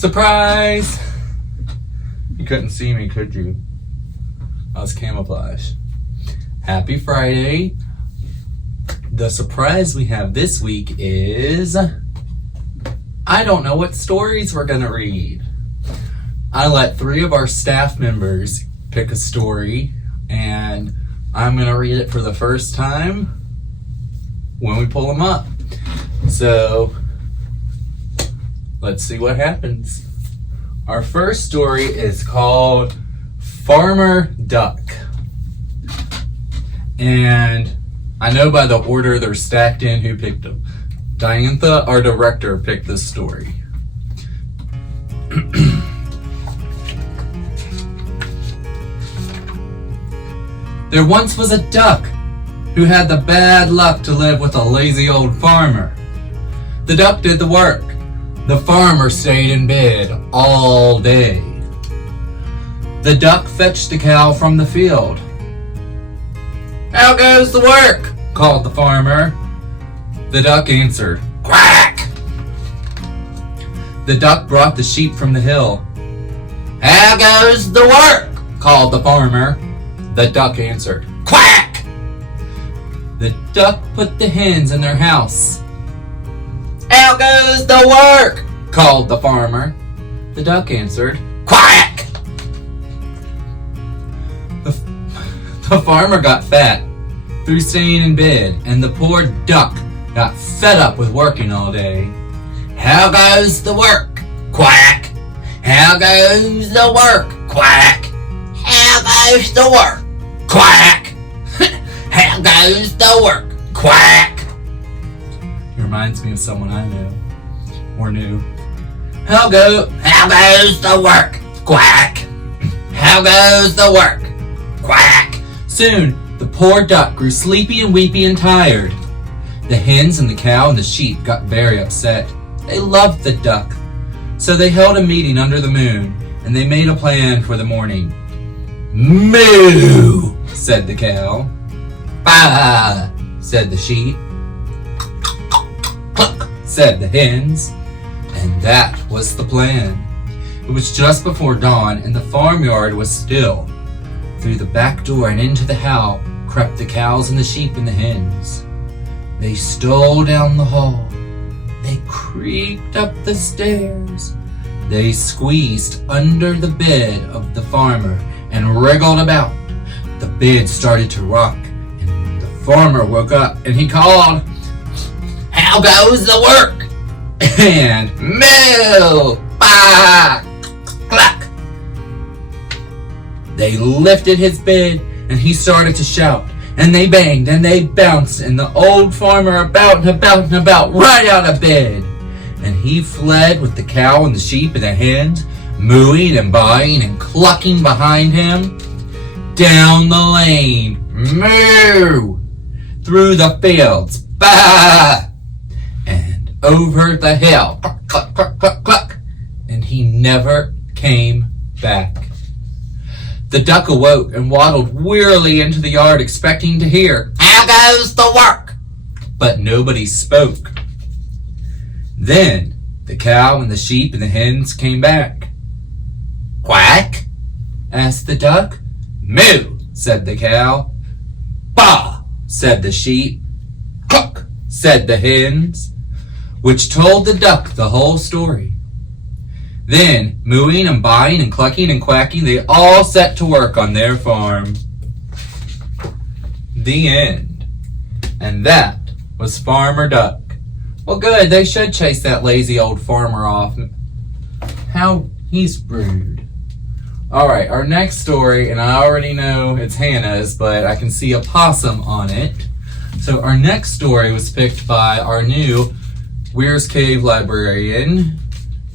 Surprise! You couldn't see me, could you? I was camouflage. Happy Friday. The surprise we have this week is I don't know what stories we're going to read. I let 3 of our staff members pick a story, and I'm going to read it for the first time when we pull them up. So, let's see what happens. Our first story is called Farmer Duck. And I know by the order they're stacked in who picked them. Diantha, our director, picked this story. There once was a duck who had the bad luck to live with a lazy old farmer. The duck did the work. The farmer stayed in bed all day. The duck fetched the cow from the field. "How goes the work?" called the farmer. The duck answered, "Quack!" The duck brought the sheep from the hill. "How goes the work?" called the farmer. The duck answered, "Quack!" The duck put the hens in their house. "How goes the work?" called the farmer. The duck answered, "Quack!" The farmer got fat through staying in bed, and the poor duck got fed up with working all day. "How goes the work? Quack! How goes the work? Quack! How goes the work? Quack! How goes the work? Quack!" He reminds me of someone I know or knew. How goes the work? Quack! How goes the work? Quack! Soon, the poor duck grew sleepy and weepy and tired. The hens and the cow and the sheep got very upset. They loved the duck. So they held a meeting under the moon, and they made a plan for the morning. "Moo!" said the cow. "Baa!" said the sheep. "Cluck!" said the hens. And that was the plan. It was just before dawn, and the farmyard was still. Through the back door and into the house crept the cows and the sheep and the hens. They stole down the hall. They creaked up the stairs. They squeezed under the bed of the farmer and wriggled about. The bed started to rock, and the farmer woke up and he called, "How goes the work?" And moo! Bah! Cluck! They lifted his bed and he started to shout, and they banged and they bounced, and the old farmer about and about and about right out of bed. And he fled with the cow and the sheep and the hens, mooing and baaing and clucking behind him. Down the lane, moo! Through the fields, bah! And over the hill, cluck, cluck, cluck, cluck, cluck. And he never came back. The duck awoke and waddled wearily into the yard, expecting to hear, "How goes the work?" But nobody spoke. Then the cow and the sheep and the hens came back. "Quack?" asked the duck. "Moo," said the cow. "Bah," said the sheep. "Cluck," said the hens, which told the duck the whole story. Then, mooing and baaing and clucking and quacking, they all set to work on their farm. The end. And that was Farmer Duck. Well, good, they should chase that lazy old farmer off. How he's rude. Alright, our next story, and I already know it's Hannah's, but I can see a possum on it. So our next story was picked by our new Weir's Cave librarian,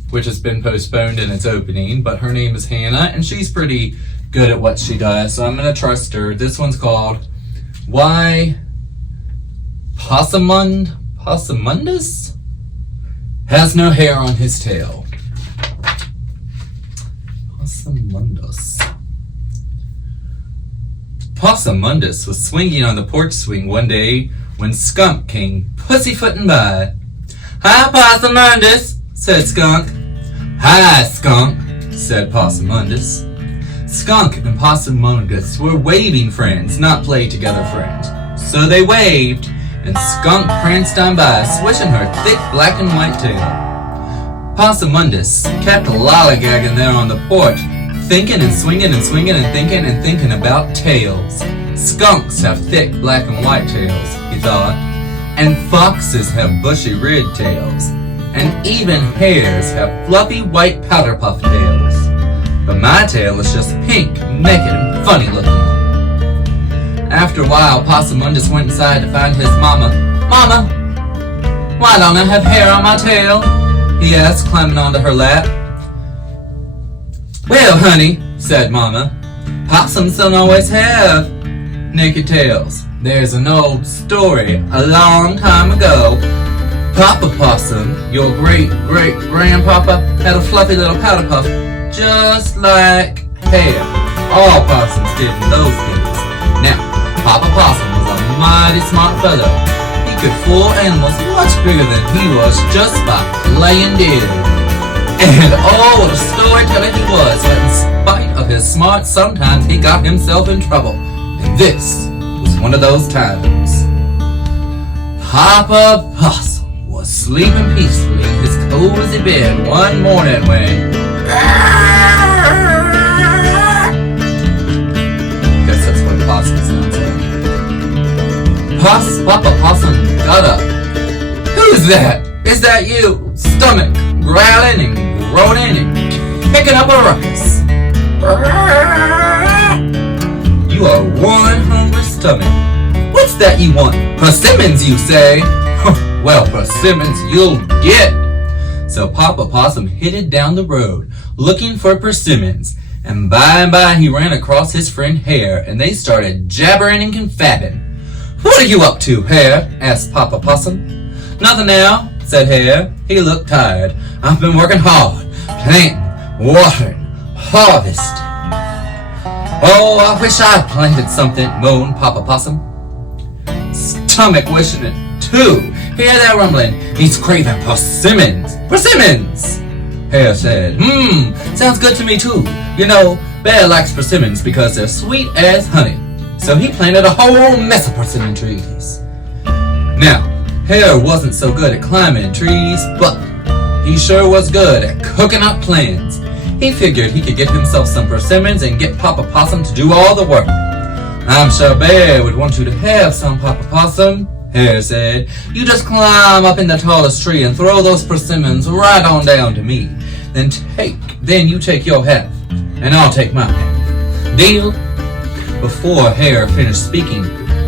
which has been postponed in its opening, but her name is Hannah, and she's pretty good at what she does, so I'm going to trust her. This one's called Why Possumundus Has No Hair on His Tail. Possumundus. Possumundus was swinging on the porch swing one day when Skunk came pussyfooting by. "Hi, Possumundus," said Skunk. "Hi, Skunk," said Possumundus. Skunk and Possumundus were waving friends, not play-together friends. So they waved, and Skunk pranced on by, swishing her thick black and white tail. Possumundus kept lollygagging there on the porch, thinking and swinging and swinging and thinking about tails. Skunks have thick black and white tails, he thought, and foxes have bushy red tails, and even hares have fluffy white powder puff tails. But my tail is just pink, naked, and funny looking. After a while, Possumundus went inside to find his mama. "Mama, why don't I have hair on my tail?" he asked, climbing onto her lap. "Well, honey," said Mama, "possums don't always have naked tails. There's an old story a long time ago. Papa Possum, your great-great-grandpapa, had a fluffy little powder puff just like hair. All possums did in those days. Now, Papa Possum was a mighty smart fellow. He could fool animals much bigger than he was just by playing dead. And oh, what a storyteller he was, but in spite of his smarts, sometimes he got himself in trouble. And this was one of those times. Papa Possum was sleeping peacefully in his cozy bed one morning when... Guess that's what a possum sounds like. Papa Possum got up. "Who's that? Is that you? Stomach growling and groaning and kicking up a ruckus. You are one hungry stomach. What's that you want? Persimmons, you say? Well, persimmons you'll get." So Papa Possum headed down the road, looking for persimmons, and by and by he ran across his friend Hare, and they started jabbering and confabbing. "What are you up to, Hare?" asked Papa Possum. "Nothing now," said Hare. He looked tired. "I've been working hard, planting, watering, harvesting." "Oh, I wish I'd planted something," moaned Papa Possum. "Stomach wishing it, too. Hear that rumbling? He's craving persimmons." "Persimmons!" Hare said. Sounds good to me, too. You know, Bear likes persimmons because they're sweet as honey. So he planted a whole mess of persimmon trees. Now, Hare wasn't so good at climbing trees, but he sure was good at cooking up plans. He figured he could get himself some persimmons and get Papa Possum to do all the work. "I'm sure Bear would want you to have some, Papa Possum," Hare said. "You just climb up in the tallest tree and throw those persimmons right on down to me. Then you take your half, and I'll take my half. Deal?" Before Hare finished speaking,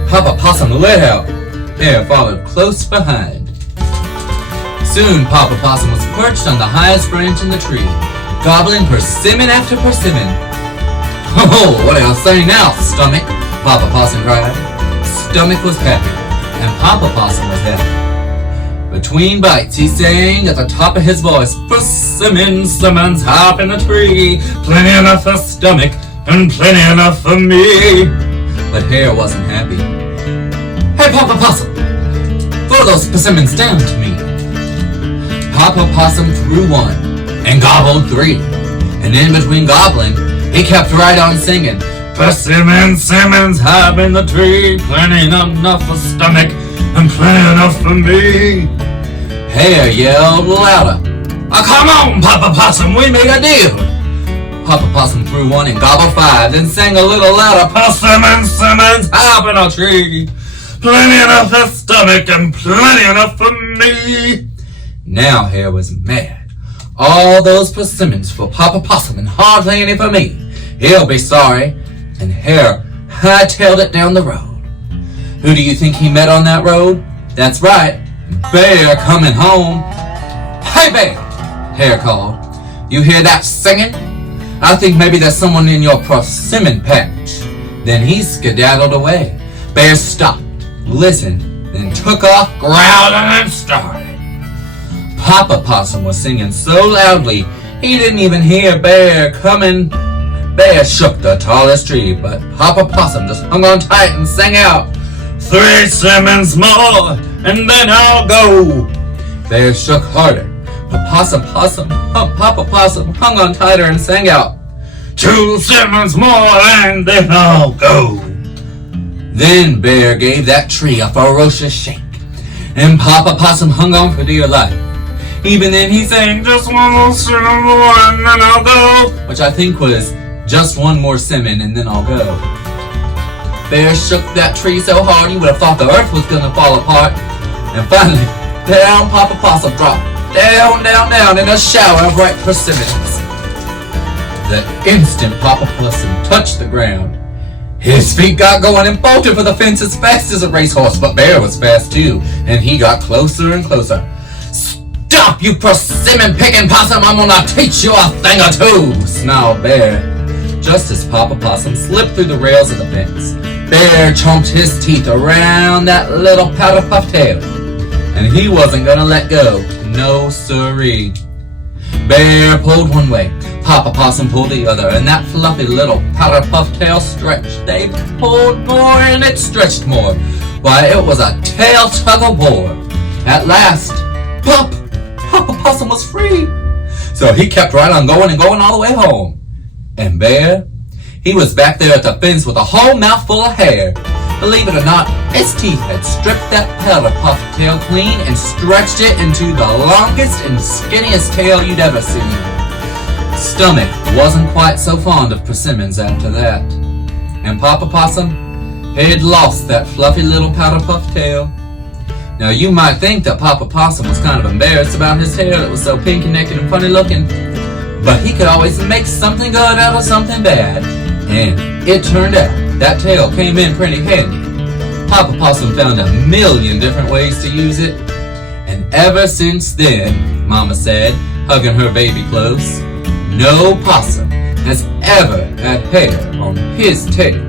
Papa Possum let out. Hare followed close behind. Soon Papa Possum was perched on the highest branch in the tree, gobbling persimmon after persimmon. "Oh, what else say now, Stomach?" Papa Possum cried. Stomach was happy, and Papa Possum was happy. Between bites, he sang at the top of his voice, "Persimmons, simmons, hop in the tree, plenty enough for Stomach, and plenty enough for me." But Hare wasn't happy. "Hey, Papa Possum, throw those persimmons down to me." Papa Possum threw one, and gobbled three. And in between gobbling, he kept right on singing, "Persimmons, simmons, hop in the tree, plenty enough for Stomach, and plenty enough for me." Hare yelled louder, "Oh, come on, Papa Possum, we made a deal." Papa Possum threw one and gobbled five, then sang a little louder, "Persimmons, simmons, hop in a tree, plenty enough for Stomach, and plenty enough for me." Now Hare was mad. All those persimmons for Papa Possum and hardly any for me. He'll be sorry. And Hare hightailed it down the road. Who do you think he met on that road? That's right, Bear coming home. "Hey, Bear," Hare called. "You hear that singing? I think maybe there's someone in your persimmon patch." Then he skedaddled away. Bear stopped, listened, then took off growling and started. Papa Possum was singing so loudly he didn't even hear Bear coming. Bear shook the tallest tree, but Papa Possum just hung on tight and sang out, "3 simmons more, and then I'll go." Bear shook harder, but Papa Possum hung on tighter and sang out, 2 Simmons more and then I'll go. Then Bear gave that tree a ferocious shake, and Papa Possum hung on for dear life. Even then he sang, just one more cinnamon more and then I'll go, which I think was just one more cinnamon and then I'll go. Bear shook that tree so hard you would have thought the earth was gonna fall apart. And finally, down Papa Possum dropped, down in a shower of ripe persimmons. The instant Papa Possum touched the ground, his feet got going and bolted for the fence as fast as a racehorse, but Bear was fast too, and he got closer and closer. Stop, you persimmon-picking possum! I'm gonna teach you a thing or two! Snarled Bear. Just as Papa Possum slipped through the rails of the fence, Bear chomped his teeth around that little powder puff tail, and he wasn't gonna let go. No siree. Bear pulled one way, Papa Possum pulled the other, and that fluffy little powder puff tail stretched. They pulled more and it stretched more. Why, it was a tail tug-of-war. At last, Papa Possum was free. So he kept right on going and going all the way home. And Bear, he was back there at the fence with a whole mouthful of hair. Believe it or not, his teeth had stripped that powder puff tail clean and stretched it into the longest and skinniest tail you'd ever seen. Stomach wasn't quite so fond of persimmons after that. And Papa Possum, he'd lost that fluffy little powder puff tail. Now you might think that Papa Possum was kind of embarrassed about his hair that was so pink and naked and funny looking, but he could always make something good out of something bad. And it turned out that tail came in pretty handy. Papa Possum found 1,000,000 different ways to use it. And ever since then, Mama said, hugging her baby close, no possum has ever had hair on his tail.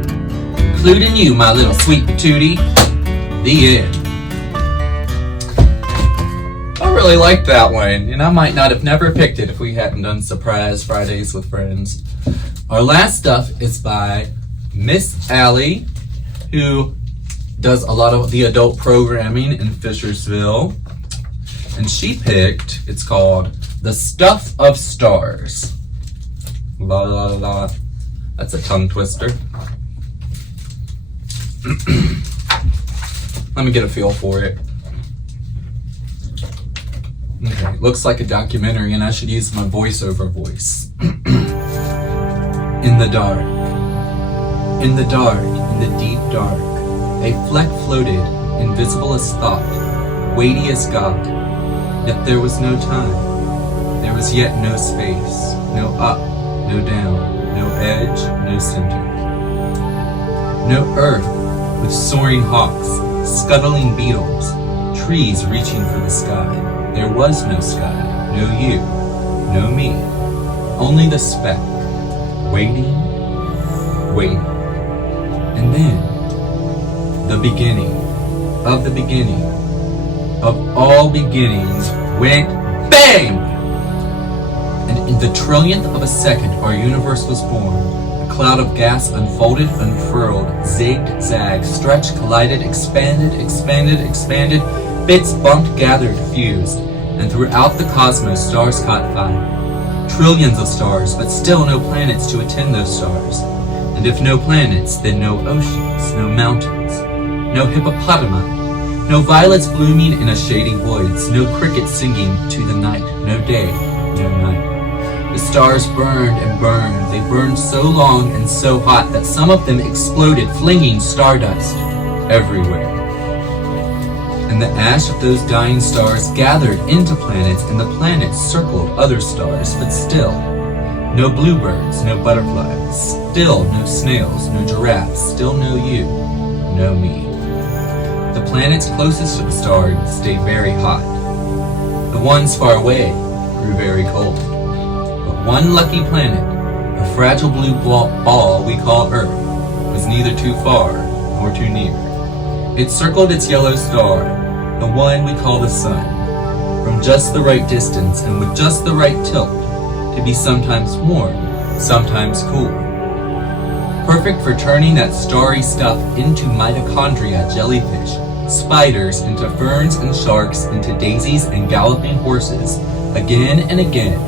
Including you, my little sweet patootie. The end. I really liked that one, and I might not have never picked it if we hadn't done Surprise Fridays with Friends. Our last stuff is by Miss Allie, who does a lot of the adult programming in Fishersville. And she picked, it's called The Stuff of Stars. La la la. That's a tongue twister. Let me get a feel for it. Okay, looks like a documentary, and I should use my voiceover voice. In the dark, in the dark, in the deep dark, a fleck floated, invisible as thought, weighty as God. Yet there was no time. There was yet no space, no up, no down, no edge, no center. No earth with soaring hawks, scuttling beetles, trees reaching for the sky. There was no sky, no you, no me, only the speck, waiting, waiting. And then, the beginning of all beginnings went BANG! And in the trillionth of a second, our universe was born. A cloud of gas unfolded, unfurled, zigged, zagged, stretched, collided, expanded, bits bumped, gathered, fused, and throughout the cosmos stars caught fire. Trillions of stars, but still no planets to attend those stars. And if no planets, then no oceans, no mountains, no hippopotami, no violets blooming in a shady woods, no crickets singing to the night, no day, no night. The stars burned and burned. They burned so long and so hot that some of them exploded, flinging stardust everywhere. And the ash of those dying stars gathered into planets, and the planets circled other stars, but still, no bluebirds, no butterflies, still no snails, no giraffes, still no you, no me. The planets closest to the stars stayed very hot. The ones far away grew very cold. But one lucky planet, a fragile blue ball we call Earth, was neither too far nor too near. It circled its yellow star, the one we call the sun, from just the right distance and with just the right tilt to be sometimes warm, sometimes cool. Perfect for turning that starry stuff into mitochondria jellyfish, spiders into ferns and sharks, into daisies and galloping horses, Again and again,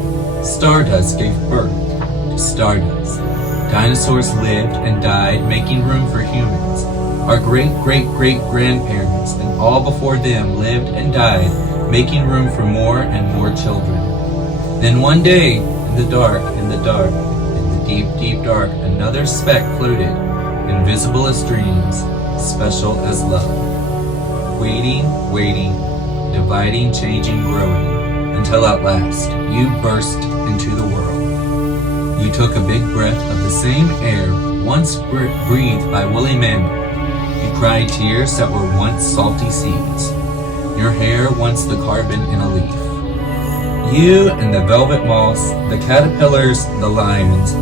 stardust gave birth to stardust. Dinosaurs lived and died, making room for humans. Our great-great-great-grandparents and all before them lived and died, making room for more and more children. Then one day, in the dark, in the deep, deep dark, another speck floated, invisible as dreams, special as love. Waiting, waiting, dividing, changing, growing, until at last you burst into the world. You took a big breath of the same air once breathed by woolly mammoth. You cried tears that were once salty seeds. Your hair once the carbon in a leaf. You and the velvet moths, the caterpillars, the lions.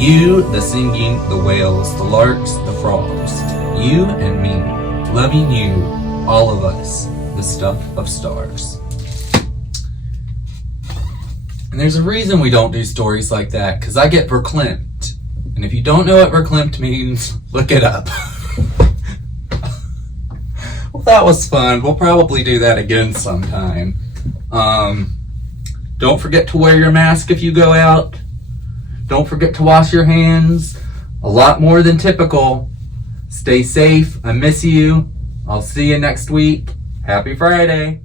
You, the singing, the whales, the larks, the frogs. You and me, loving you, all of us, the stuff of stars. And there's a reason we don't do stories like that, because I get verklempt. And if you don't know what verklempt means, look it up. Well, that was fun. We'll probably do that again sometime. Don't forget to wear your mask if you go out. Don't forget to wash your hands. A lot more than typical. Stay safe. I miss you. I'll see you next week. Happy Friday.